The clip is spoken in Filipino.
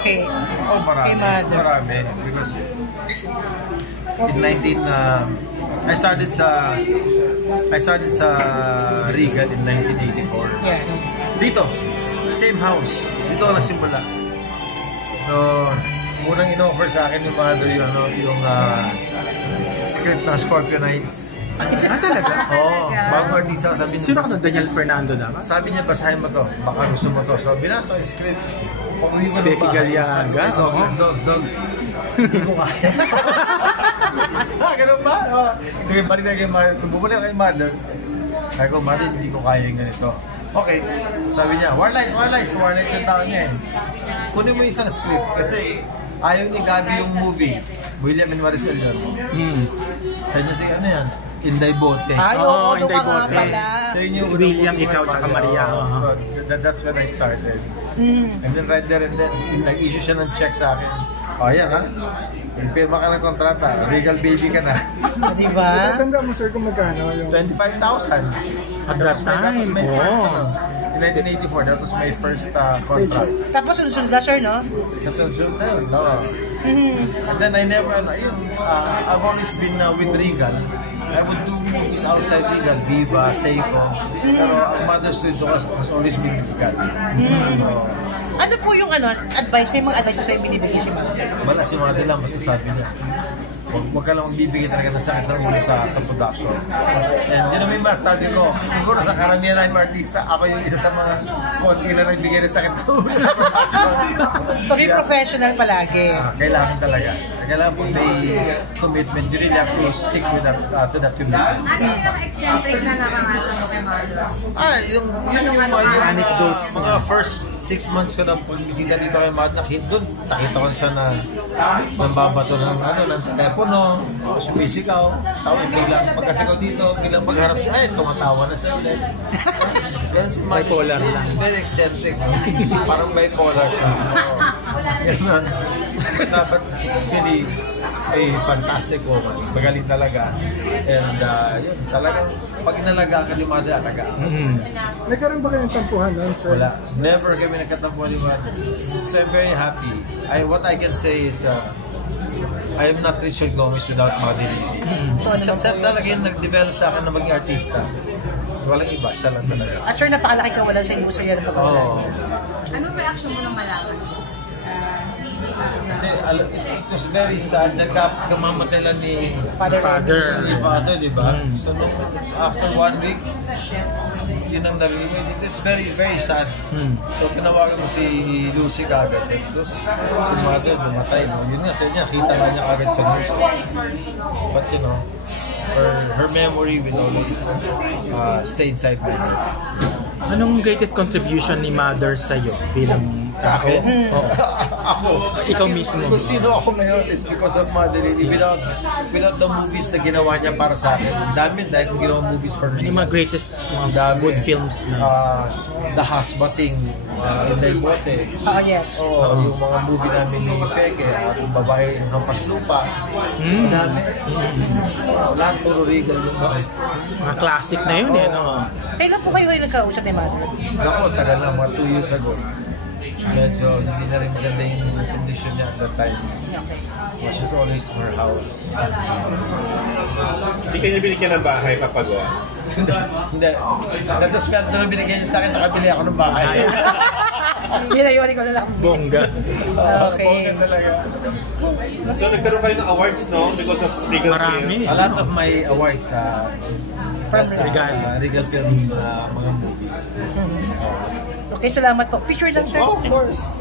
Okay. Oh, marami. Marami. Because in I started sa Regal in 1984. Yes. Dito, same house. Dito ako nagsimula. So, unang in-offer sa akin yung mother yung script ng Scorpio Nights. Talaga? Oo, bagong artista. Sabi niya, sino ka na? Daniel Fernando na? Sabi niya, basahin mo to. Baka gusto mo to. So, binasa ko yung script. Becky Galiaga? Dogs. Hindi ko kaya. Ganun ba? Sige, balik na kay mother. Bumalik kay mother. Sabi ko, mother, hindi ko kaya yung ganito. Okay. Sabi niya, Warlight yung tao niya eh. Kunin mo yung isang script. Kasi ayaw ni Gabi yung movie. William and Maricel yun. Sabi niya, ano yan? Inday Bote. Oo, Inday Bote. So yun yung William, ikaw, tsaka Maria. So that's when I started. And then right there and then, nag-issue siya ng check sa akin. O yan ha, pirma ka ng kontrata, Regal baby ka na. Diba? Tanda mo sir kung magkano yung... 25,000. At that time, that was my first, in 1984, that was my first contract. Tapos sunod na sir, no? Sunod na yun, no? And then I never, I've always been with Regal. I would do movies outside Regal, Viva, Seiko. Pero ang Mother Studio has always been Regal. Ano po yung advice? May mga advice sa'yo binibigay si Mother? Wala si Mother lang, basta sabi niya. Huwag ka lang magbibigay talaga ng sakit ng ulo sa production. And yun ang may masabi ko, siguro sa karamihan ng artista, ako yung isa sa mga konti lang nagbigay ng sakit ng ulo sa production. Paging professional palagi. Kailangan talaga. Kailangan po may commitment. You really have to stick with that, to that commitment. Ano yung naka-eccentric na nakangasa mo kay Marlo? Yung anecdotes. Mga first 6 months ko na pagbisita dito kay Mad, nakita ko siya na nambabato ng telepono, sumisigaw, tapos biglang pagkasigaw dito, biglang pagharap siya, ay, tumatawa na siya ulit. Bipolar lang. Very eccentric. Parang bipolar siya. Ganun. So dapat really a fantastic woman. Magaling talaga. And yun, talagang pag inalaga ka ni Mother, alaga. Nagkaroon ba kayong tampuhan nun, sir? Wala. Never kami nagkatampuhan ni Mother. So I'm very happy. What I can say is I am not Richard Gomez without Mother Lily. Siya talaga yung nag-develop sa akin na maging artista. Walang iba, siya lang talaga. At sir, napakalaki ka wala sa industriya ng pagkawalan. Anong reaction mo nang malaman? Kasi it was very sad. Nagkamamatay lang ni Father, di ba? So after 1 week, yun ang nag-iway. It's very, very sad. So tinawagan ko si Lucy kagad. Si Mother, bumatay. Yun nga, sa niya, kita nga niya kagad sa news. But you know, her memory will always stay inside my head. Anong greatest contribution ni Mother sa'yo bilang sa akin? Ako. Ikaw mismo. Kung sino ako ngayon is because of Mother Lily. Without the movies na ginawa niya para sa akin. Ang dami dahil kung ginawa movies for me. Ano yung mga greatest mga good films na? The Hasbating, Inday Bote. Yes. Yung mga movie namin ni Peke, yung babae ng Pampaslupa. Ang dami. Lahat puro Regal yung mga classic na yun eh, no? Kailan po kayo nagkausap ni Mother? Naku, tagal na, mga 2 years ago. Medyo hindi na rin maganda yung condition niya at that time. But she's always in her house. Hindi ka niya binigyan ng bahay papagawa? Hindi. That's a swerte na binigay niya sa akin, nakabili ako ng bahay. Yun ko na lang. Bongga. Okay. Bongga talaga. So nagkaroon kayo ng awards, no? Because of Regal Marami. Film? A lot of my awards sa Regal Films, mga movies. Okay, salamat po. Picture lang, sir. Of course.